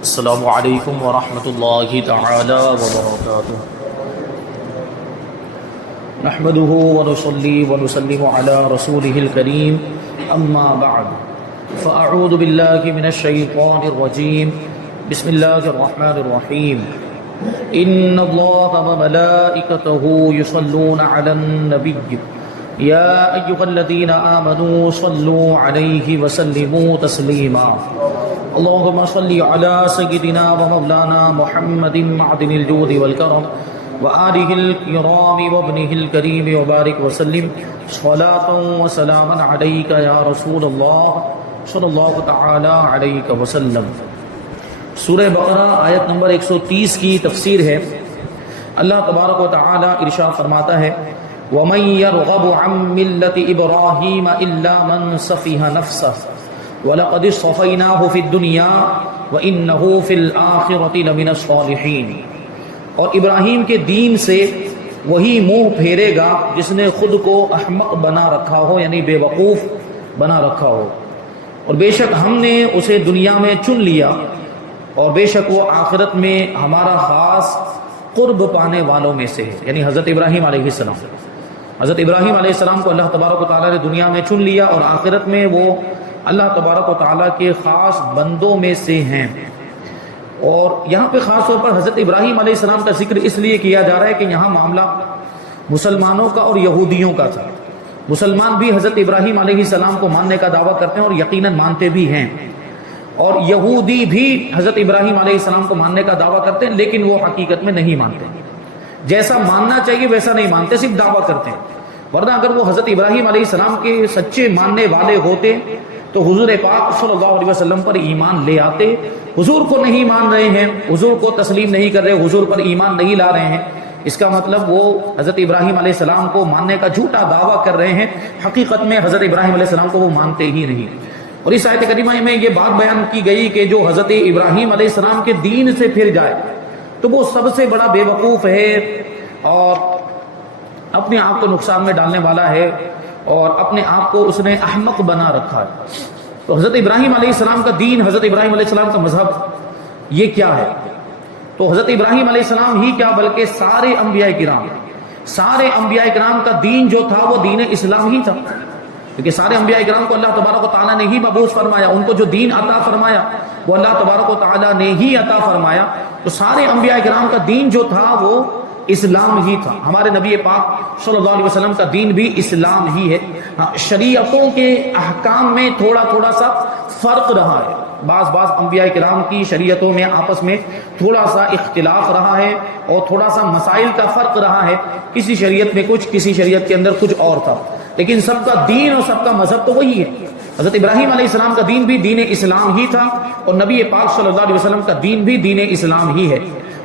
السلام علیکم ورحمۃ اللہ تعالی وبرکاتہ نحمده ونصلي ونسلم على رسوله الكريم اما بعد فاعوذ بالله من الشیطان الرجیم بسم اللہ الرحمن الرحیم ان اللہ وملائکته يصلون على النبی یا ایها الذین آمنوا صلوا علیہ وسلموا تسلیما اللهم صل على سيدنا ومولانا محمد معدن الجود والكرم وآله الكرام وابنه الكريم وبارك وسلم صلاة وسلاما عليك يا رسول الله صلى الله تعالى عليك وسلم۔ سورہ بقرہ آیت نمبر 130 کی تفسیر ہے۔ اللہ تبارک و تعالی ارشاد فرماتا ہے وَمَن يَرْغَبُ عَن مِّلَّةِ إِبْرَاهِيمَ إِلَّا مَن سَفِهَ نَفْسَهُ وَلَقَدِ اصْطَفَيْنَاهُ فِي الدُّنْيَا وَإِنَّهُ فِي الْآخِرَةِ لَمِنَ الصَّالِحِينَ، اور ابراہیم کے دین سے وہی منہ پھیرے گا جس نے خود کو احمق بنا رکھا ہو، یعنی بے وقوف بنا رکھا ہو، اور بے شک ہم نے اسے دنیا میں چن لیا اور بے شک وہ آخرت میں ہمارا خاص قرب پانے والوں میں سے ہے، یعنی حضرت ابراہیم علیہ السلام۔ حضرت ابراہیم علیہ السلام کو اللہ تبارک و تعالیٰ نے دنیا میں چن لیا اور آخرت میں وہ اللہ تبارک و تعالیٰ کے خاص بندوں میں سے ہیں۔ اور یہاں پہ خاص طور پر حضرت ابراہیم علیہ السلام کا ذکر اس لیے کیا جا رہا ہے کہ یہاں معاملہ مسلمانوں کا اور یہودیوں کا تھا۔ مسلمان بھی حضرت ابراہیم علیہ السلام کو ماننے کا دعویٰ کرتے ہیں اور یقیناً مانتے بھی ہیں، اور یہودی بھی حضرت ابراہیم علیہ السلام کو ماننے کا دعویٰ کرتے ہیں، لیکن وہ حقیقت میں نہیں مانتے، جیسا ماننا چاہیے ویسا نہیں مانتے، صرف دعویٰ کرتے ہیں۔ ورنہ اگر وہ حضرت ابراہیم علیہ السلام کے سچے ماننے والے ہوتے تو حضور پاک صلی اللہ علیہ وسلم پر ایمان لے آتے۔ حضور کو نہیں مان رہے ہیں، حضور کو تسلیم نہیں کر رہے، حضور پر ایمان نہیں لا رہے ہیں، اس کا مطلب وہ حضرت ابراہیم علیہ السلام کو ماننے کا جھوٹا دعویٰ کر رہے ہیں، حقیقت میں حضرت ابراہیم علیہ السلام کو وہ مانتے ہی نہیں۔ اور اس آیت کریمہ میں یہ بات بیان کی گئی کہ جو حضرت ابراہیم علیہ السلام کے دین سے پھر جائے تو وہ سب سے بڑا بے وقوف ہے اور اپنے آپ کو نقصان میں ڈالنے والا ہے، اور اپنے آپ کو اس نے احمق بنا رکھا ہے۔ تو حضرت ابراہیم علیہ السلام کا دین، حضرت ابراہیم علیہ السلام کا مذہب یہ کیا ہے؟ تو حضرت ابراہیم علیہ السلام ہی کیا بلکہ سارے انبیاء کرام کا دین جو تھا وہ دین اسلام ہی تھا، کیونکہ سارے انبیاء کرام کو اللہ تبارک و تعالیٰ نے ہی مبعوث فرمایا، ان کو جو دین عطا فرمایا وہ اللہ تبارک و تعالیٰ نے ہی عطا فرمایا۔ تو سارے انبیاء کرام کا دین جو تھا وہ اسلام ہی تھا۔ ہمارے نبی پاک صلی اللہ علیہ وسلم کا دین بھی اسلام ہی ہے۔ شریعتوں کے احکام میں تھوڑا سا فرق رہا ہے، بعض انبیاء کرام کی شریعتوں میں آپس میں تھوڑا سا اختلاف رہا ہے اور تھوڑا سا مسائل کا فرق رہا ہے، کسی شریعت میں کچھ، کسی شریعت کے اندر کچھ اور تھا، لیکن سب کا دین اور سب کا مذہب تو وہی ہے۔ حضرت ابراہیم علیہ السلام کا دین بھی دین اسلام ہی تھا اور نبی پاک صلی اللہ علیہ وسلم کا دین بھی دین اسلام ہی ہے۔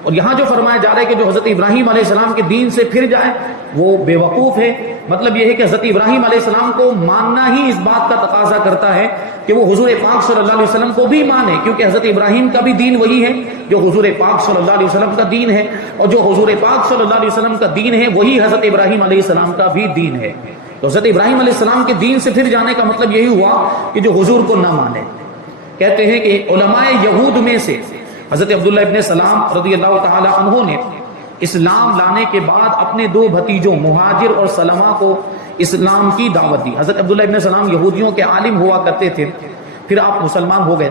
اور یہاں جو فرمایا جا رہا ہے کہ جو حضرت ابراہیم علیہ السلام کے دین سے پھر جائے وہ بے وقوف ہے، مطلب یہ ہے کہ حضرت ابراہیم علیہ السلام کو ماننا ہی اس بات کا تقاضا کرتا ہے کہ وہ حضور پاک صلی اللہ علیہ وسلم کو بھی مانے، کیونکہ حضرت ابراہیم کا بھی دین وہی ہے جو حضور پاک صلی اللہ علیہ وسلم کا دین ہے، اور جو حضور پاک صلی اللہ علیہ وسلم کا دین ہے وہی حضرت ابراہیم علیہ السلام کا بھی دین ہے۔ تو حضرت ابراہیم علیہ السلام کے دین سے پھر جانے کا مطلب یہی ہوا کہ جو حضور کو نہ مانے۔ کہتے ہیں کہ علماء یہود میں سے حضرت عبداللہ ابن سلام رضی اللہ تعالی عنہ نے اسلام لانے کے بعد اپنے دو بھتیجوں مہاجر اور سلمہ کو اسلام کی دعوت دی۔ حضرت عبداللہ ابن سلام یہودیوں کے عالم ہوا کرتے تھے، پھر آپ مسلمان ہو گئے۔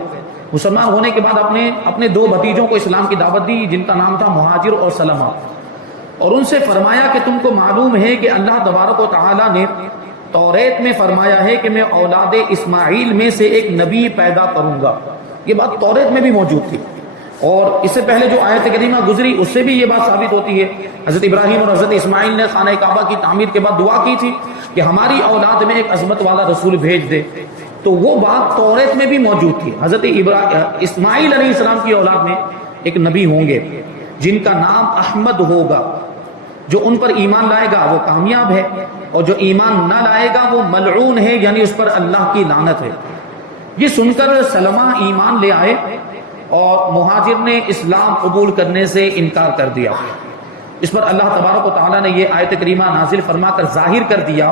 مسلمان ہونے کے بعد اپنے دو بھتیجوں کو اسلام کی دعوت دی جن کا نام تھا مہاجر اور سلمہ، اور ان سے فرمایا کہ تم کو معلوم ہے کہ اللہ تبارک و تعالی نے توریت میں فرمایا ہے کہ میں اولاد اسماعیل میں سے ایک نبی پیدا کروں گا۔ یہ بات توریت میں بھی موجود تھی، اور اس سے پہلے جو آیت کریمہ گزری اس سے بھی یہ بات ثابت ہوتی ہے۔ حضرت ابراہیم اور حضرت اسماعیل نے خانہ کعبہ کی تعمیر کے بعد دعا کی تھی کہ ہماری اولاد میں ایک عظمت والا رسول بھیج دے، تو وہ بات توریت میں بھی موجود تھی۔ حضرت اسماعیل علیہ السلام کی اولاد میں ایک نبی ہوں گے جن کا نام احمد ہوگا، جو ان پر ایمان لائے گا وہ کامیاب ہے، اور جو ایمان نہ لائے گا وہ ملعون ہے، یعنی اس پر اللہ کی لعنت ہے۔ یہ سن کر سلمہ ایمان لے آئے اور مہاجر نے اسلام قبول کرنے سے انکار کر دیا۔ اس پر اللہ تبارک و تعالیٰ نے یہ آیت کریمہ نازل فرما کر ظاہر کر دیا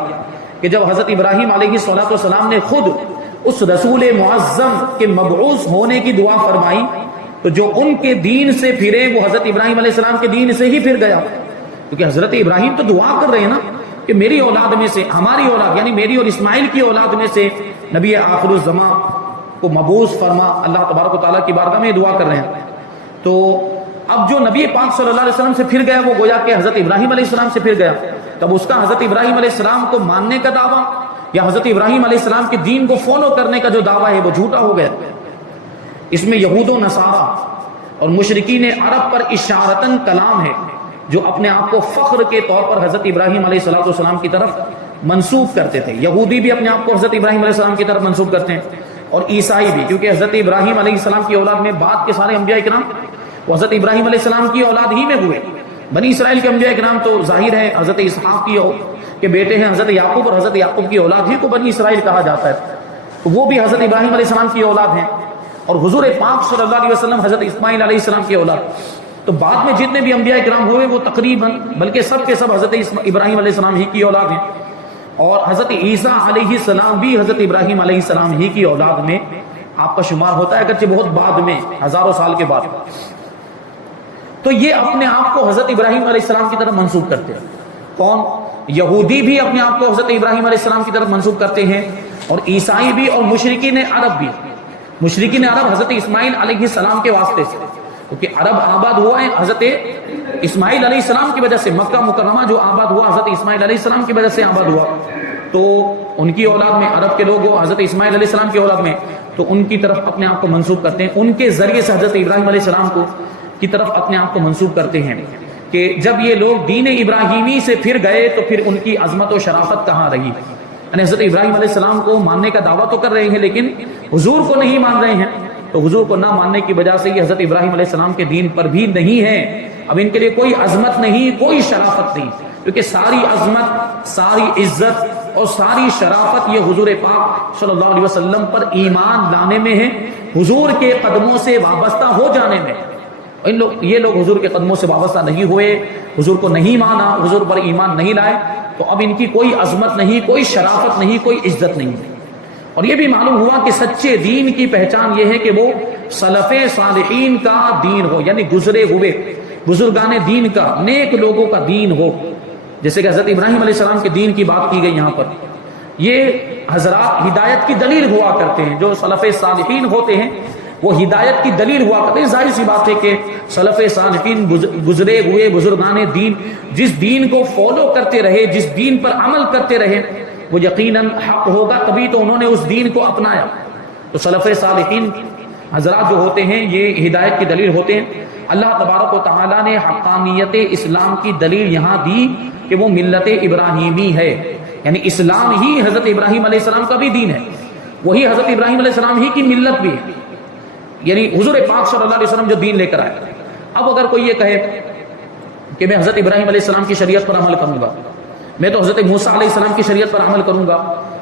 کہ جب حضرت ابراہیم علیہ السلام نے خود اس رسول معظم کے مبعوث ہونے کی دعا فرمائی تو جو ان کے دین سے پھرے وہ حضرت ابراہیم علیہ السلام کے دین سے ہی پھر گیا، کیونکہ حضرت ابراہیم تو دعا کر رہے ہیں نا کہ میری اولاد میں سے، ہماری اولاد یعنی میری اور اسماعیل کی اولاد میں سے نبی آخر الزمان کو مبعوث فرما، اللہ تبارک و تعالیٰ کی بارگاہ میں دعا کر رہے ہیں۔ تو اب جو نبی پاک صلی اللہ علیہ وسلم سے پھر گیا وہ گویا کہ حضرت ابراہیم علیہ السلام سے پھر گیا، تب اس کا حضرت ابراہیم علیہ السلام کو ماننے کا دعویٰ یا حضرت ابراہیم علیہ السلام کے دین کو فالو کرنے کا جو دعویٰ ہے وہ جھوٹا ہو گیا۔ اس میں یہود و نصارہ اور مشرکین عرب پر اشارتاً کلام ہے جو اپنے آپ کو فخر کے طور پر حضرت ابراہیم علیہ السلام کی طرف منسوب کرتے تھے۔ یہودی بھی اپنے آپ کو حضرت ابراہیم علیہ السلام کی طرف منسوب کرتے ہیں اور عیسائی بھی، کیونکہ حضرت ابراہیم علیہ السلام کی اولاد میں بعد کے سارے انبیاء کرام وہ حضرت ابراہیم علیہ السلام کی اولاد ہی میں ہوئے۔ بنی اسرائیل کے انبیاء کرام تو ظاہر ہے حضرت اسحاق کے بیٹے ہیں حضرت یعقوب، اور حضرت یعقوب کی اولاد ہی کو بنی اسرائیل کہا جاتا ہے، تو وہ بھی حضرت ابراہیم علیہ السلام کی اولاد ہیں، اور حضور پاک صلی اللہ علیہ وسلم حضرت اسماعیل علیہ السلام کی اولاد۔ تو بعد میں جتنے بھی انبیاء کرام ہوئے وہ تقریباً بلکہ سب کے سب حضرت ابراہیم علیہ السلام ہی کی اولاد ہیں، اور حضرت عیسیٰ علیہ السلام بھی حضرت ابراہیم علیہ السلام ہی کی اولاد میں آپ کا شمار ہوتا ہے، اگرچہ بہت بعد میں، ہزاروں سال کے بعد۔ تو یہ اپنے آپ کو حضرت ابراہیم علیہ السلام کی طرف منسوب کرتے ہیں۔ کون؟ یہودی بھی اپنے آپ کو حضرت ابراہیم علیہ السلام کی طرف منسوب کرتے ہیں، اور عیسائی بھی، اور مشرکین عرب بھی۔ مشرکین عرب حضرت اسماعیل علیہ السلام کے واسطے سے، کیونکہ عرب آباد ہوا ہے حضرت اسماعیل علیہ السلام کی وجہ سے، مکہ مکرمہ جو آباد ہوا حضرت اسماعیل علیہ السلام کی وجہ سے آباد ہوا، تو ان کی اولاد میں عرب کے لوگ حضرت اسماعیل علیہ السلام کی اولاد میں، تو ان کی طرف اپنے آپ کو منسوب کرتے ہیں، ان کے ذریعے سے حضرت ابراہیم علیہ السلام کو کی طرف اپنے آپ کو منسوب کرتے ہیں کہ جب یہ لوگ دین ابراہیمی سے پھر گئے تو پھر ان کی عظمت و شرافت کہاں رہی۔ یعنی حضرت ابراہیم علیہ السلام کو ماننے کا دعویٰ تو کر رہے ہیں لیکن حضور کو نہیں مان رہے ہیں، تو حضور کو نہ ماننے کی وجہ سے یہ حضرت ابراہیم علیہ السلام کے دین پر بھی نہیں ہے۔ اب ان کے لیے کوئی عظمت نہیں، کوئی شرافت نہیں، کیونکہ ساری عظمت، ساری عزت اور ساری شرافت یہ حضور پاک صلی اللہ علیہ وسلم پر ایمان لانے میں ہے، حضور کے قدموں سے وابستہ ہو جانے میں۔ یہ لوگ حضور کے قدموں سے وابستہ نہیں ہوئے، حضور کو نہیں مانا، حضور پر ایمان نہیں لائے، تو اب ان کی کوئی عظمت نہیں، کوئی شرافت نہیں، کوئی عزت نہیں۔ اور یہ بھی معلوم ہوا کہ سچے دین کی پہچان یہ ہے کہ وہ سلف صالحین کا دین ہو، یعنی گزرے ہوئے بزرگان دین کا، نیک لوگوں کا دین ہو، جیسے کہ حضرت ابراہیم علیہ السلام کے دین کی بات کی گئی یہاں پر۔ یہ حضرات ہدایت کی دلیل ہوا کرتے ہیں، جو سلف صالحین ہوتے ہیں وہ ہدایت کی دلیل ہوا کرتے ہیں۔ ظاہر سی بات ہے کہ سلف صالحین گزرے ہوئے بزرگان دین جس دین کو فالو کرتے رہے، جس دین پر عمل کرتے رہے، وہ یقیناً حق ہوگا، تبھی تو انہوں نے اس دین کو اپنایا۔ تو سلف صالحین حضرات جو ہوتے ہیں یہ ہدایت کی دلیل ہوتے ہیں۔ اللہ تبارک و تعالیٰ نے حقانیت اسلام کی دلیل یہاں دی کہ وہ ملت ابراہیمی ہے، یعنی اسلام ہی حضرت ابراہیم علیہ السلام کا بھی دین ہے، وہی حضرت ابراہیم علیہ السلام ہی کی ملت بھی ہے، یعنی حضور پاک صلی اللہ علیہ وسلم جو دین لے کر آئے۔ اب اگر کوئی یہ کہے کہ میں حضرت ابراہیم علیہ السلام کی شریعت پر عمل کروں گا، میں تو حضرت موسیٰ علیہ السلام کی شریعت پر عمل کروں گا،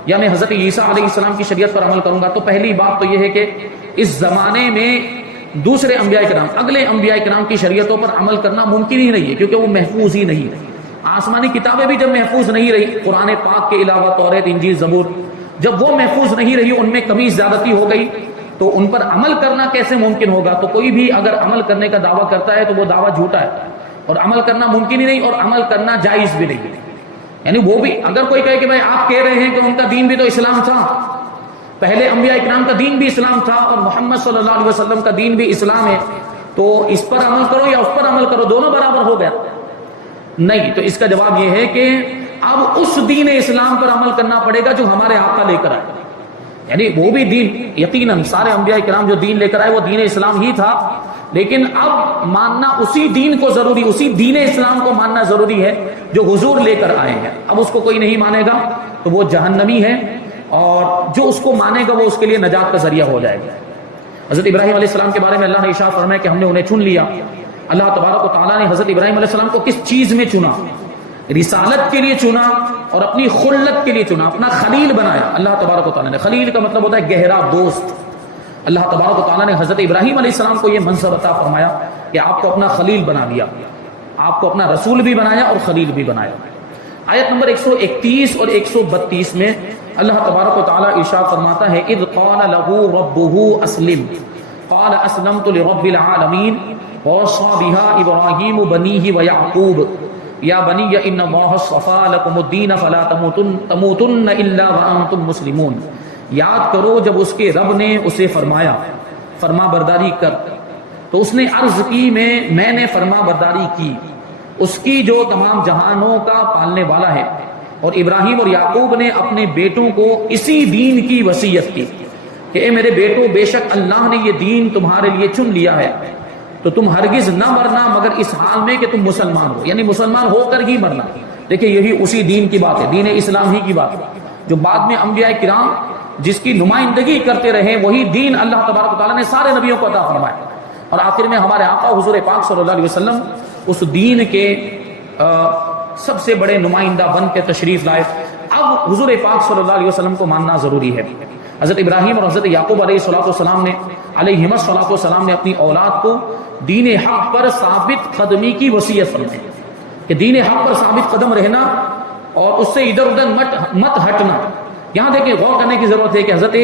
یا میں حضرت عیسیٰ علیہ السلام کی شریعت پر عمل کروں گا، تو پہلی بات تو یہ ہے کہ اس زمانے میں دوسرے انبیاء کرام، اگلے انبیاء کرام کی شریعتوں پر عمل کرنا ممکن ہی نہیں ہے، کیونکہ وہ محفوظ ہی نہیں ہے۔ آسمانی کتابیں بھی جب محفوظ نہیں رہی، قرآن پاک کے علاوہ توریت، انجیل، زبور، جب وہ محفوظ نہیں رہی، ان میں کمی زیادتی ہو گئی، تو ان پر عمل کرنا کیسے ممکن ہوگا؟ تو کوئی بھی اگر عمل کرنے کا دعویٰ کرتا ہے تو وہ دعویٰ جھوٹا ہے، اور عمل کرنا ممکن ہی نہیں، اور عمل کرنا جائز بھی نہیں۔ یعنی وہ بھی اگر کوئی کہے کہ بھائی آپ کہہ رہے ہیں کہ ان کا دین بھی تو اسلام تھا، پہلے انبیاء اکرام کا دین بھی اسلام تھا اور محمد صلی اللہ علیہ وسلم کا دین بھی اسلام ہے، تو اس پر عمل کرو یا اس پر عمل کرو، دونوں برابر ہو گیا؟ نہیں۔ تو اس کا جواب یہ ہے کہ اب اس دین اسلام پر عمل کرنا پڑے گا جو ہمارے آقا لے کر آئے، یعنی وہ بھی دین، یقیناً سارے انبیاء کرام جو دین لے کر آئے وہ دین اسلام ہی تھا، لیکن اب ماننا اسی دین کو ضروری، اسی دین اسلام کو ماننا ضروری ہے جو حضور لے کر آئے ہیں۔ اب اس کو کوئی نہیں مانے گا تو وہ جہنمی ہے، اور جو اس کو مانے گا وہ اس کے لیے نجات کا ذریعہ ہو جائے گا۔ حضرت ابراہیم علیہ السلام کے بارے میں اللہ نے ارشاد فرمایا کہ ہم نے انہیں چن لیا۔ اللہ تبارک و تعالیٰ نے حضرت ابراہیم علیہ السلام کو کس چیز میں چنا؟ رسالت کے لیے چنا اور اپنی خلت کے لیے چنا، اپنا خلیل بنایا اللہ تبارک و تعالیٰ نے۔ خلیل کا مطلب ہوتا ہے گہرا دوست۔ اللہ تبارک و تعالیٰ نے حضرت ابراہیم علیہ السلام کو یہ منصب عطا فرمایا کہ آپ کو اپنا خلیل بنا لیا، آپ کو اپنا رسول بھی بنایا اور خلیل بھی بنایا۔ آیت نمبر 131 اور 132 میں اللہ تبارک و تعالیٰ ارشاد فرماتا ہے اذ قال له ربه اسلم، قال اسلمت لرب العالمین ووصى بها ابراہیم بنیہ ویعقوب یا بنی ان اللہ اصطفى لکم الدین فلا تموتن الا وانتم مسلمون. یاد کرو جب اس کے رب نے اسے فرمایا فرما برداری کر، تو اس نے عرض کی میں نے فرما برداری کی، اس کی جو تمام جہانوں کا پالنے والا ہے. اور ابراہیم اور یعقوب نے اپنے بیٹوں کو اسی دین کی وصیت کی کہ اے میرے بیٹوں، بے شک اللہ نے یہ دین تمہارے لیے چن لیا ہے، تو تم ہرگز نہ مرنا مگر اس حال میں کہ تم مسلمان ہو، یعنی مسلمان ہو کر ہی مرنا. دیکھیں یہی اسی دین کی بات ہے، دین اسلام ہی کی بات ہے، جو بعد میں انبیاء کرام جس کی نمائندگی کرتے رہے، وہی دین اللہ تبارک و تعالیٰ نے سارے نبیوں کو عطا فرمایا. اور آخر میں ہمارے آقا حضور پاک صلی اللہ علیہ وسلم اس دین کے سب سے بڑے نمائندہ بن کے تشریف لائے. اب حضور پاک صلی اللہ علیہ وسلم کو ماننا ضروری ہے. حضرت ابراہیم اور حضرت یعقوب علیہم السلام نے اپنی اولاد کو دین حق پر ثابت قدمی کی وصیت فرمائی کہ دین حق پر ثابت قدم رہنا اور اس سے ادھر ادھر مت ہٹنا. یہاں دیکھیں غور کرنے کی ضرورت ہے کہ حضرت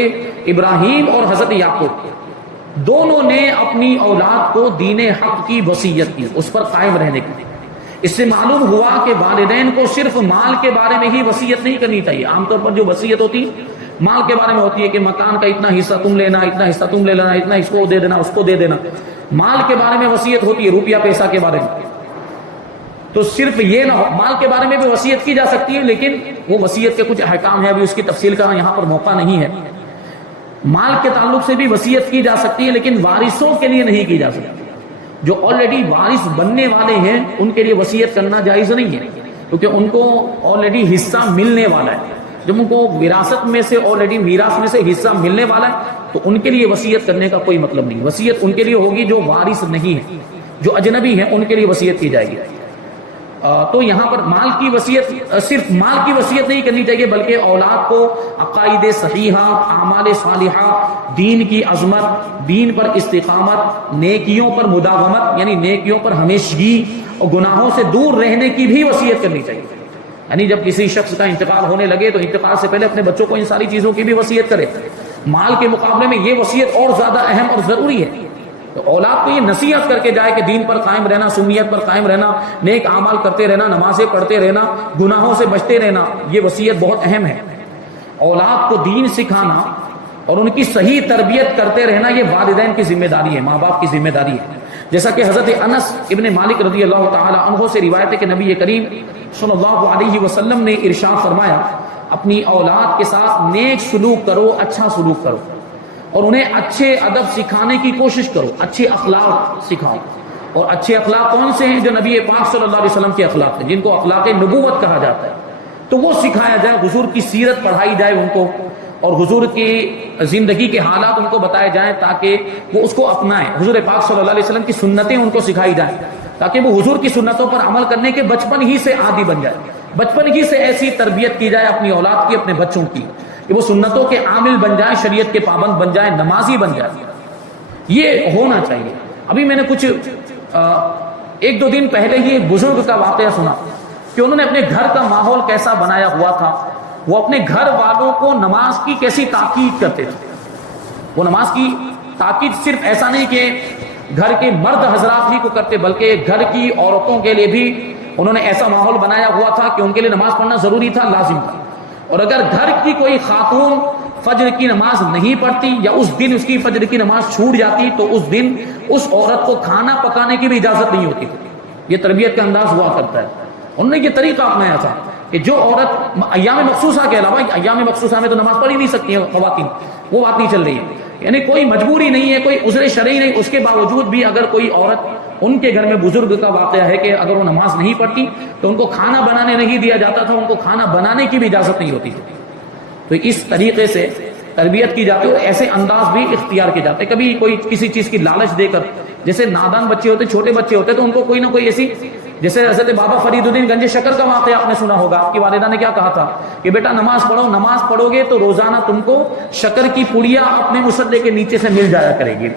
ابراہیم اور حضرت یعقوب دونوں نے اپنی اولاد کو دین حق کی وصیت کی، اس پر قائم رہنے کی. اس سے معلوم ہوا کہ والدین کو صرف مال کے بارے میں ہی وصیت نہیں کرنی چاہیے. عام طور پر جو وصیت ہوتی مال کے بارے میں ہوتی ہے کہ مکان کا اتنا حصہ تم لینا، اتنا حصہ تم لے لینا، اتنا اس کو دے دینا، اس کو دے دینا. مال کے بارے میں وصیت ہوتی ہے، روپیہ پیسہ کے بارے میں. تو صرف یہ نہ ہو، مال کے بارے میں بھی وصیت کی جا سکتی ہے، لیکن وہ وصیت کے کچھ احکام ہیں، ابھی اس کی تفصیل کا یہاں پر موقع نہیں ہے. مال کے تعلق سے بھی وصیت کی جا سکتی ہے، لیکن وارثوں کے لیے نہیں کی جا سکتی. جو آلریڈی وارث بننے والے ہیں ان کے لیے وصیت کرنا جائز نہیں ہے، کیونکہ ان کو آلریڈی حصہ ملنے والا ہے. جب ان کو وراثت میں سے آلریڈی میراث میں سے حصہ ملنے والا ہے تو ان کے لیے وصیت کرنے کا کوئی مطلب نہیں. وصیت ان کے لیے ہوگی جو وارث نہیں ہے، جو اجنبی ہیں، ان کے لیے وصیت کی جائے گی. تو یہاں پر مال کی وصیت، صرف مال کی وصیت نہیں کرنی چاہیے، بلکہ اولاد کو عقائد صحیحہ، اعمال صالحہ، دین کی عظمت، دین پر استقامت، نیکیوں پر مداومت یعنی نیکیوں پر ہمیشگی، اور گناہوں سے دور رہنے کی بھی وصیت کرنی چاہیے. یعنی جب کسی شخص کا انتقال ہونے لگے تو انتقال سے پہلے اپنے بچوں کو ان ساری چیزوں کی بھی وصیت کرے. مال کے مقابلے میں یہ وصیت اور زیادہ اہم اور ضروری ہے. تو اولاد کو یہ نصیحت کر کے جائے کہ دین پر قائم رہنا، سنیت پر قائم رہنا، نیک اعمال کرتے رہنا، نمازیں پڑھتے رہنا، گناہوں سے بچتے رہنا. یہ وصیت بہت اہم ہے. اولاد کو دین سکھانا اور ان کی صحیح تربیت کرتے رہنا یہ والدین کی ذمہ داری ہے، ماں باپ کی ذمہ داری ہے. جیسا کہ حضرت انس ابن مالک رضی اللہ تعالی عنہ سے روایت ہے کہ نبی کریم صلی اللہ علیہ وسلم نے ارشاد فرمایا، اپنی اولاد کے ساتھ نیک سلوک کرو، اچھا سلوک کرو، اور انہیں اچھے ادب سکھانے کی کوشش کرو، اچھے اخلاق سکھاؤ. اور اچھے اخلاق کون سے ہیں؟ جو نبی پاک صلی اللہ علیہ وسلم کے اخلاق ہیں، جن کو اخلاق نبوت کہا جاتا ہے. تو وہ سکھایا جائے، حضور کی سیرت پڑھائی جائے ان کو، اور حضور کی زندگی کے حالات ان کو بتائے جائیں تاکہ وہ اس کو اپنائیں. حضور پاک صلی اللہ علیہ وسلم کی سنتیں ان کو سکھائی جائیں تاکہ وہ حضور کی سنتوں پر عمل کرنے کے بچپن ہی سے عادی بن جائے. بچپن ہی سے ایسی تربیت کی جائے اپنی اولاد کی، اپنے بچوں کی، کہ وہ سنتوں کے عامل بن جائیں، شریعت کے پابند بن جائیں، نمازی بن جائیں. یہ ہونا چاہیے. ابھی میں نے کچھ ایک دو دن پہلے ہی ایک بزرگ کا واقعہ سنا کہ انہوں نے اپنے گھر کا ماحول کیسا بنایا ہوا تھا. وہ اپنے گھر والوں کو نماز کی کیسی تاکید کرتے تھے. وہ نماز کی تاکید صرف ایسا نہیں کہ گھر کے مرد حضرات ہی کو کرتے، بلکہ گھر کی عورتوں کے لیے بھی انہوں نے ایسا ماحول بنایا ہوا تھا کہ ان کے لیے نماز پڑھنا ضروری تھا، لازم تھا. اور اگر گھر کی کوئی خاتون فجر کی نماز نہیں پڑھتی یا اس دن اس کی فجر کی نماز چھوٹ جاتی تو اس دن اس عورت کو کھانا پکانے کی بھی اجازت نہیں ہوتی تھی. یہ تربیت کا انداز ہوا کرتا ہے. انہوں نے یہ طریقہ اپنایا تھا کہ جو عورت ایام مخصوصہ کے علاوہ، ایام مخصوصہ میں تو نماز پڑھ ہی نہیں سکتی ہیں خواتین، وہ بات نہیں چل رہی ہے. یعنی کوئی مجبوری نہیں ہے، کوئی عذر شرعی نہیں، اس کے باوجود بھی اگر کوئی عورت، ان کے گھر میں بزرگ کا واقعہ ہے کہ اگر وہ نماز نہیں پڑھتی تو ان کو کھانا بنانے نہیں دیا جاتا تھا، ان کو کھانا بنانے کی بھی اجازت نہیں ہوتی تھی. تو اس طریقے سے تربیت کی جاتی ہے اور ایسے انداز بھی اختیار کیے جاتے ہیں. کبھی کوئی کسی چیز کی لالچ دے کر، جیسے نادان بچے ہوتے، چھوٹے بچے ہوتے، تو ان کو کوئی نہ کوئی ایسی، جیسے حضرت بابا فرید الدین گنج شکر کا واقعہ آپ نے سنا ہوگا. آپ کی والدہ نے کیا کہا تھا کہ بیٹا نماز پڑھو، نماز پڑھو گے تو روزانہ تم کو شکر کی پڑیا اپنے مصلے کے نیچے سے مل جایا کرے گی.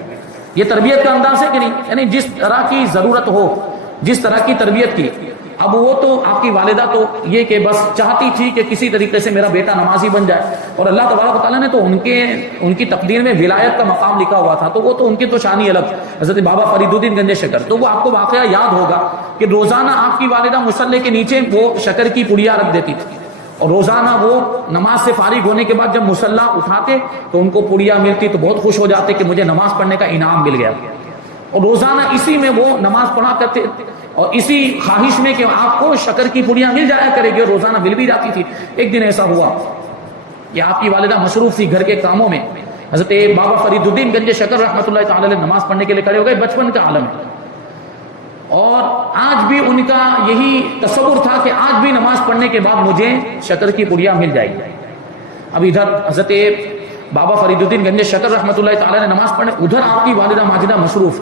یہ تربیت کا انداز ہے کہ نہیں؟ یعنی جس طرح کی ضرورت ہو، جس طرح کی تربیت کی. اب وہ تو آپ کی والدہ تو یہ کہ بس چاہتی تھی کہ کسی طریقے سے میرا بیٹا نمازی بن جائے، اور اللہ تبارک و تعالیٰ نے تو ان کی تقدیر میں ولایت کا مقام لکھا ہوا تھا، تو وہ تو ان کی تو شان ہی الگ، حضرت بابا فرید الدین گنج شکر۔ تو وہ آپ کو واقعہ یاد ہوگا کہ روزانہ آپ کی والدہ مصلی کے نیچے وہ شکر کی پڑیا رکھ دیتی تھی، اور روزانہ وہ نماز سے فارغ ہونے کے بعد جب مصلی اٹھاتے تو ان کو پڑیا ملتی تو بہت خوش ہو جاتے کہ مجھے نماز پڑھنے کا انعام مل گیا، اور روزانہ اسی میں وہ نماز پڑھا کرتے، اور اسی خواہش میں کہ آپ کو شکر کی پڑیاں مل جایا کرے گی، اور روزانہ مل بھی جاتی تھی۔ ایک دن ایسا ہوا کہ آپ کی والدہ مصروف تھی گھر کے کاموں میں، حضرت بابا فرید الدین گنج شکر رحمۃ اللہ تعالی علیہ نماز پڑھنے کے لیے کھڑے ہو گئے، بچپن کا عالم ہے، اور آج بھی ان کا یہی تصور تھا کہ آج بھی نماز پڑھنے کے بعد مجھے شکر کی پڑیاں مل جائے گی۔ اب ادھر حضرت بابا فرید الدین گنج شکر رحمۃ اللہ تعالی نے نماز پڑھنے، ادھر آپ کی والدہ ماجدہ مصروف،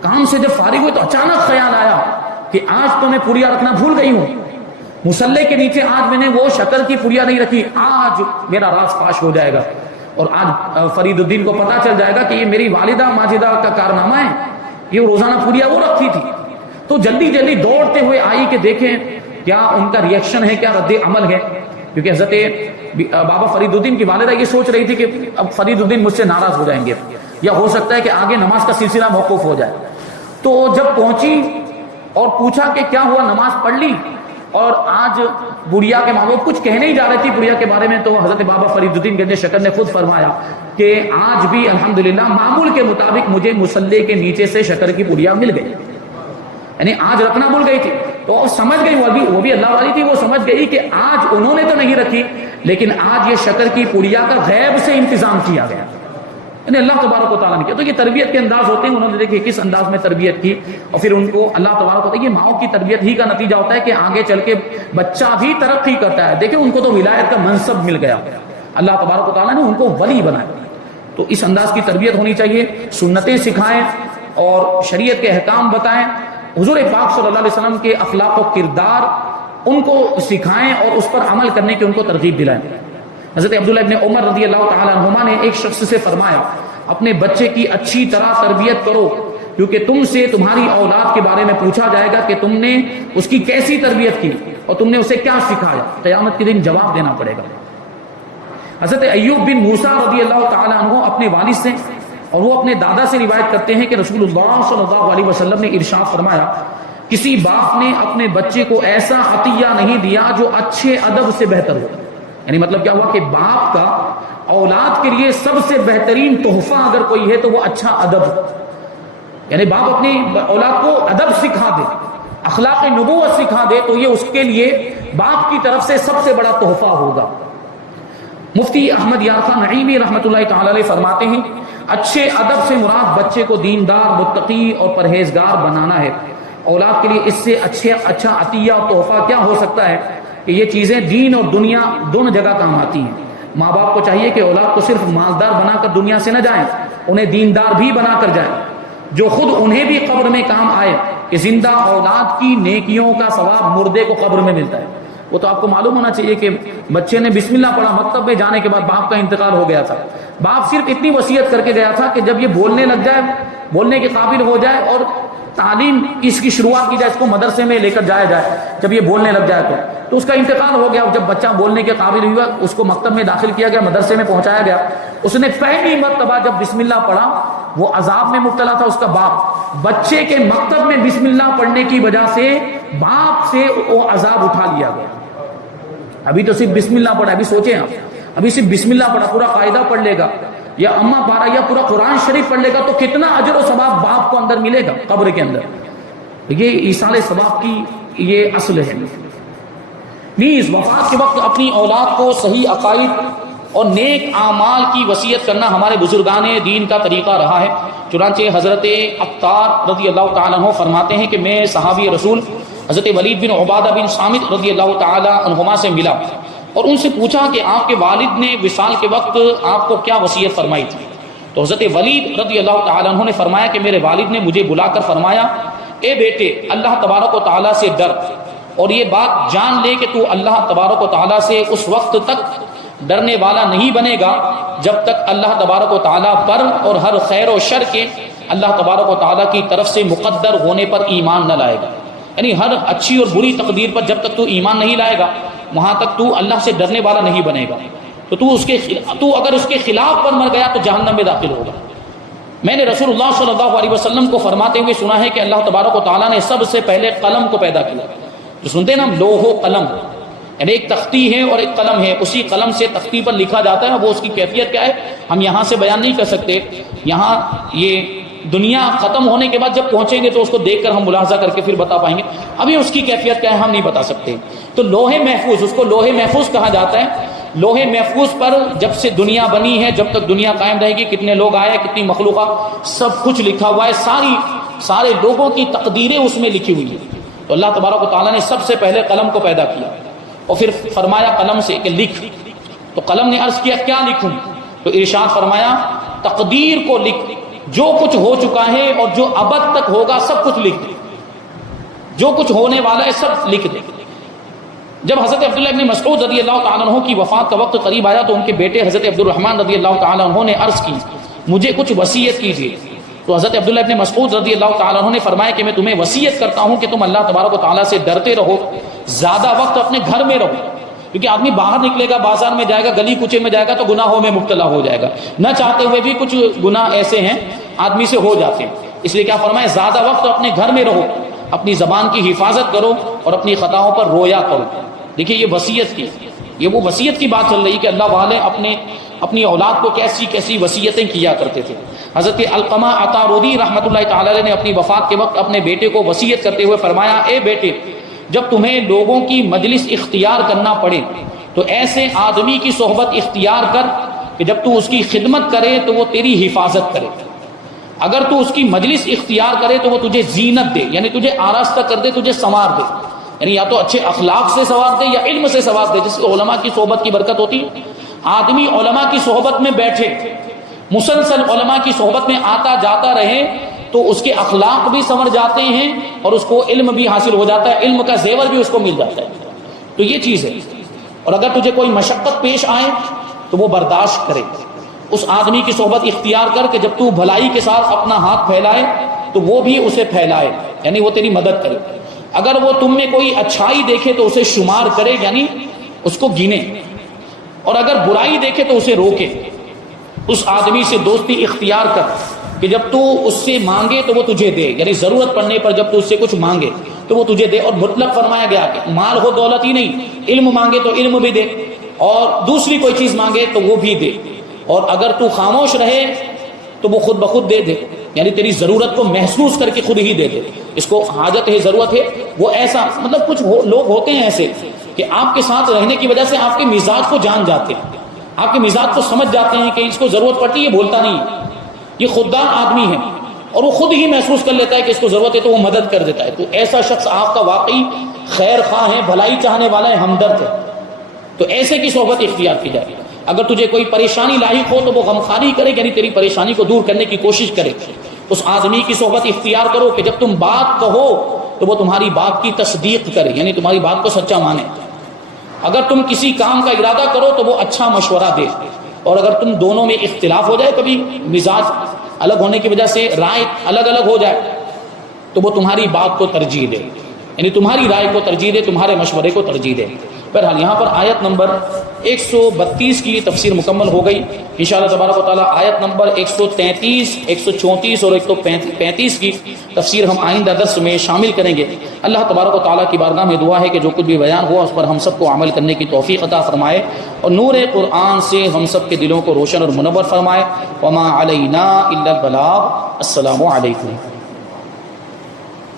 کام سے جب فارغ ہوئے تو اچانک خیال آیا کہ آج تو میں پڑیا رکھنا بھول گئی ہوں، مصلی کے نیچے آج میں نے وہ شکر کی پڑیا نہیں رکھی، آج میرا راز فاش ہو جائے گا، اور آج فرید الدین کو پتا چل جائے گا کہ یہ میری والدہ ماجدہ کا کارنامہ ہے، یہ روزانہ پڑیا وہ رکھتی تھی۔ تو جلدی جلدی دوڑتے ہوئے آئی کہ دیکھیں کیا ان کا ریئیکشن ہے، کیا رد عمل ہے، کیونکہ حضرت بابا فرید الدین کی والدہ یہ سوچ رہی تھی کہ اب فرید الدین مجھ سے ناراض ہو جائیں گے، یا ہو سکتا ہے کہ آگے نماز کا سلسلہ موقوف ہو جائے۔ تو جب پہنچی اور پوچھا کہ کیا ہوا، نماز پڑھ لی، اور آج بڑھیا کے ماں باپ کچھ کہنے ہی جا رہی تھی بڑھیا کے بارے میں، تو حضرت بابا فرید الدین گنج شکر نے خود فرمایا کہ آج بھی الحمدللہ معمول کے مطابق مجھے مصلی کے نیچے سے شکر کی پڑیا مل گئی، یعنی آج رکھنا بھول گئی تھی، تو سمجھ گئی، وہ بھی اللہ والی تھی، وہ سمجھ گئی کہ آج انہوں نے تو نہیں رکھی، لیکن آج یہ شکر کی پڑیا کا غیب سے انتظام کیا گیا، یعنی اللہ تبارک و تعالیٰ نے کیا۔ تو یہ تربیت کے انداز ہوتے ہیں، انہوں نے دیکھے کس انداز میں تربیت کی، اور پھر ان کو اللہ تبارک و تعالیٰ، یہ ماؤں کی تربیت ہی کا نتیجہ ہوتا ہے کہ آگے چل کے بچہ بھی ترقی کرتا ہے۔ دیکھیں ان کو تو ولایت کا منصب مل گیا، اللہ تبارک و تعالیٰ نے ان کو ولی بنایا۔ تو اس انداز کی تربیت ہونی چاہیے، سنتیں سکھائیں اور شریعت کے احکام بتائیں، حضور پاک صلی اللہ علیہ وسلم کے اخلاق و کردار ان کو سکھائیں اور اس پر عمل کرنے کی ان کو ترغیب دلائیں۔ حضرت عبداللہ ابن عمر رضی اللہ تعالی عنہما نے ایک شخص سے فرمایا اپنے بچے کی اچھی طرح تربیت کرو، کیونکہ تم سے تمہاری اولاد کے بارے میں پوچھا جائے گا کہ تم نے اس کی کیسی تربیت کی اور تم نے اسے کیا سکھایا، قیامت کے دن جواب دینا پڑے گا۔ حضرت ایوب بن موسیٰ رضی اللہ تعالی عنہ اپنے والد سے اور وہ اپنے دادا سے روایت کرتے ہیں کہ رسول اللہ صلی اللہ علیہ وسلم نے ارشاد فرمایا کسی باپ نے اپنے بچے کو ایسا عطیہ نہیں دیا جو اچھے ادب سے بہتر ہو، یعنی مطلب کیا ہوا کہ باپ کا اولاد کے لیے سب سے بہترین تحفہ اگر کوئی ہے تو وہ اچھا ادب، یعنی باپ اپنی اولاد کو ادب سکھا دے، اخلاق نبوت سکھا دے، تو یہ اس کے لیے باپ کی طرف سے سب سے بڑا تحفہ ہوگا۔ مفتی احمد یار خان نعیمی رحمۃ اللہ تعالی علیہ فرماتے ہیں اچھے ادب سے مراد بچے کو دیندار، متقی اور پرہیزگار بنانا ہے۔ اولاد کے لیے اس سے اچھا عطیہ اور تحفہ کیا ہو سکتا ہے کہ یہ چیزیں دین اور دنیا دونوں جگہ کام آتی ہیں۔ ماں باپ کو چاہیے کہ اولاد کو صرف مالدار بنا کر دنیا سے نہ جائیں، انہیں دیندار بھی بنا کر جائیں، جو خود انہیں بھی قبر میں کام آئے، کہ زندہ اولاد کی نیکیوں کا ثواب مردے کو قبر میں ملتا ہے۔ وہ تو آپ کو معلوم ہونا چاہیے کہ بچے نے بسم اللہ پڑھا، مکتب میں جانے کے بعد باپ کا انتقال ہو گیا تھا، باپ صرف اتنی وصیت کر کے گیا تھا کہ جب یہ بولنے لگ جائے، بولنے کے قابل ہو جائے اور تعلیم اس کی شروعات کی جائے، اس کو مدرسے میں لے کر جایا جائے، جب یہ بولنے لگ جائے تو اس کا انتقال ہو گیا۔ جب بچہ بولنے کے قابل ہوا اس کو مکتب میں داخل کیا گیا، مدرسے میں پہنچایا گیا، اس نے پہلی مرتبہ جب بسم اللہ پڑھا وہ عذاب میں مبتلا تھا اس کا باپ، بچے کے مکتب میں بسم اللہ پڑھنے کی وجہ سے باپ سے وہ عذاب اٹھا لیا گیا۔ ابھی تو صرف بسم اللہ پڑھا، ابھی سوچیں آپ، ابھی صرف بسم اللہ پڑھا، پورا قاعدہ پڑھ لے گا یا اما پارا یا پورا قرآن شریف پڑھ لے گا تو کتنا اجر و ثواب باپ کو اندر ملے گا قبر کے اندر۔ یہ ایصال ثواب کی یہ اصل ہے۔ نیز وفات کے وقت اپنی اولاد کو صحیح عقائد اور نیک اعمال کی وصیت کرنا ہمارے بزرگان دین کا طریقہ رہا ہے۔ چنانچہ حضرت عطار رضی اللہ تعالیٰ عنہ فرماتے ہیں کہ میں صحابی رسول حضرت ولید بن عبادہ بن صامت رضی اللہ تعالیٰ عنہما سے ملا اور ان سے پوچھا کہ آپ کے والد نے وصال کے وقت آپ کو کیا وصیت فرمائی تھی؟ تو حضرت ولید رضی اللہ تعالیٰ عنہ نے فرمایا کہ میرے والد نے مجھے بلا کر فرمایا اے بیٹے اللہ تبارک و تعالیٰ سے ڈر اور یہ بات جان لے کہ تو اللہ تبارک و تعالیٰ سے اس وقت تک ڈرنے والا نہیں بنے گا جب تک اللہ تبارک و تعالیٰ پر اور ہر خیر و شر کے اللہ تبارک و تعالیٰ کی طرف سے مقدر ہونے پر ایمان نہ لائے گا۔ یعنی ہر اچھی اور بری تقدیر پر جب تک تو ایمان نہیں لائے گا وہاں تک تو اللہ سے ڈرنے والا نہیں بنے گا. تو اگر اس کے خلاف پر مر گیا تو جہنم میں داخل ہوگا. میں نے رسول اللہ صلی اللہ علیہ وسلم کو فرماتے ہوئے سنا ہے کہ اللہ تبارک و تعالیٰ نے سب سے پہلے قلم کو پیدا کیا. جو سنتے ہیں نا لوح و قلم، یعنی ایک تختی ہے اور ایک قلم ہے، اسی قلم سے تختی پر لکھا جاتا ہے. وہ اس کی کیفیت کیا ہے ہم یہاں سے بیان نہیں کر سکتے. یہاں یہ دنیا ختم ہونے کے بعد جب پہنچیں گے تو اس کو دیکھ کر ہم ملاحظہ کر کے پھر بتا پائیں گے. ابھی اس کی کیفیت کیا ہے ہم نہیں بتا سکتے. تو لوح محفوظ، اس کو لوح محفوظ کہا جاتا ہے. لوح محفوظ پر جب سے دنیا بنی ہے، جب تک دنیا قائم رہے گی، کتنے لوگ آئے، کتنی مخلوقات، سب کچھ لکھا ہوا ہے. سارے لوگوں کی تقدیریں اس میں لکھی ہوئی ہیں. تو اللہ تبارک و تعالیٰ نے سب سے پہلے قلم کو پیدا کیا اور پھر فرمایا قلم سے کہ لکھ. تو قلم نے عرض کیا کیا لکھوں؟ تو ارشاد فرمایا تقدیر کو لکھ، جو کچھ ہو چکا ہے اور جو ابد تک ہوگا سب کچھ لکھ دے. جو کچھ ہونے والا ہے سب لکھ دے. جب حضرت عبداللہ ابن مسعود رضی اللہ تعالیٰ عنہ کی وفات کا وقت قریب آیا تو ان کے بیٹے حضرت عبد الرحمن رضی اللہ تعالیٰ عنہ نے عرض کی مجھے کچھ وصیت کیجیے. تو حضرت عبداللہ ابن مسعود رضی اللہ تعالیٰ عنہ نے فرمایا کہ میں تمہیں وصیت کرتا ہوں کہ تم اللہ تبارک و تعالیٰ سے ڈرتے رہو، زیادہ وقت اپنے گھر میں رہو. کیونکہ آدمی باہر نکلے گا، بازار میں جائے گا، گلی کوچے میں جائے گا تو گناہوں میں مبتلا ہو جائے گا. نہ چاہتے ہوئے بھی کچھ گناہ ایسے ہیں آدمی سے ہو جاتے ہیں. اس لیے کیا فرمایا زیادہ وقت اپنے گھر میں رہو، اپنی زبان کی حفاظت کرو اور اپنی خطاؤں پر رویا کرو. دیکھیے یہ وصیت کی، یہ وہ وصیت کی بات چل رہی کہ اللہ والے اپنی اولاد کو کیسی کیسی وصیتیں کیا کرتے تھے. حضرت علقمہ عطارودی رحمۃ اللہ تعالی علیہ نے اپنی وفات کے وقت اپنے بیٹے کو وصیت کرتے ہوئے فرمایا اے بیٹے جب تمہیں لوگوں کی مجلس اختیار کرنا پڑے تو ایسے آدمی کی صحبت اختیار کر کہ جب تو اس کی خدمت کرے تو وہ تیری حفاظت کرے. اگر تو اس کی مجلس اختیار کرے تو وہ تجھے زینت دے، یعنی تجھے آراستہ کر دے، تجھے سنوار دے. یعنی یا تو اچھے اخلاق سے سنوار دے یا علم سے سنوار دے، جس سے علماء کی صحبت کی برکت ہوتی. آدمی علماء کی صحبت میں بیٹھے، مسلسل علماء کی صحبت میں آتا جاتا رہے تو اس کے اخلاق بھی سنور جاتے ہیں اور اس کو علم بھی حاصل ہو جاتا ہے، علم کا زیور بھی اس کو مل جاتا ہے. تو یہ چیز ہے. اور اگر تجھے کوئی مشقت پیش آئے تو وہ برداشت کرے. اس آدمی کی صحبت اختیار کر کہ جب تو بھلائی کے ساتھ اپنا ہاتھ پھیلائے تو وہ بھی اسے پھیلائے، یعنی وہ تیری مدد کرے. اگر وہ تم میں کوئی اچھائی دیکھے تو اسے شمار کرے، یعنی اس کو گنے. اور اگر برائی دیکھے تو اسے روکے. اس آدمی سے دوستی اختیار کر کہ جب تو اس سے مانگے تو وہ تجھے دے، یعنی ضرورت پڑنے پر جب تو اس سے کچھ مانگے تو وہ تجھے دے. اور مطلق فرمایا گیا کہ مال ہو دولت ہی نہیں، علم مانگے تو علم بھی دے اور دوسری کوئی چیز مانگے تو وہ بھی دے. اور اگر تو خاموش رہے تو وہ خود بخود دے دے، یعنی تیری ضرورت کو محسوس کر کے خود ہی دے دے. اس کو حاجت ہے، ضرورت ہے. وہ ایسا مطلب کچھ لوگ ہوتے ہیں ایسے کہ آپ کے ساتھ رہنے کی وجہ سے آپ کے مزاج کو جان جاتے ہیں، آپ کے مزاج کو سمجھ جاتے ہیں کہ اس کو ضرورت پڑتی ہے، یہ بولتا نہیں. یہ خوددار آدمی ہے اور وہ خود ہی محسوس کر لیتا ہے کہ اس کو ضرورت ہے تو وہ مدد کر دیتا ہے. تو ایسا شخص آپ کا واقعی خیر خواہ ہے، بھلائی چاہنے والا ہے، ہمدرد ہے. تو ایسے کی صحبت اختیار کی جائے. اگر تجھے کوئی پریشانی لاحق ہو تو وہ غمخواری کرے، یعنی تیری پریشانی کو دور کرنے کی کوشش کرے. اس آدمی کی صحبت اختیار کرو کہ جب تم بات کہو تو وہ تمہاری بات کی تصدیق کرے، یعنی تمہاری بات کو سچا مانے. اگر تم کسی کام کا ارادہ کرو تو وہ اچھا مشورہ دے. اور اگر تم دونوں میں اختلاف ہو جائے، کبھی مزاج الگ ہونے کی وجہ سے رائے الگ الگ ہو جائے تو وہ تمہاری بات کو ترجیح دے، یعنی تمہاری رائے کو ترجیح دے، تمہارے مشورے کو ترجیح دے. بہرحال یہاں پر آیت نمبر 132 کی تفسیر مکمل ہو گئی. انشاءاللہ تبارک و تعالی آیت نمبر 133 134 اور 135 کی تفسیر ہم آئندہ درس میں شامل کریں گے. اللہ تبارک و تعالیٰ کی بارگاہ میں دعا ہے کہ جو کچھ بھی بیان ہوا اس پر ہم سب کو عمل کرنے کی توفیق عطا فرمائے اور نور قرآن سے ہم سب کے دلوں کو روشن اور منور فرمائے. وما علینا الا البلاغ. السلام علیکم.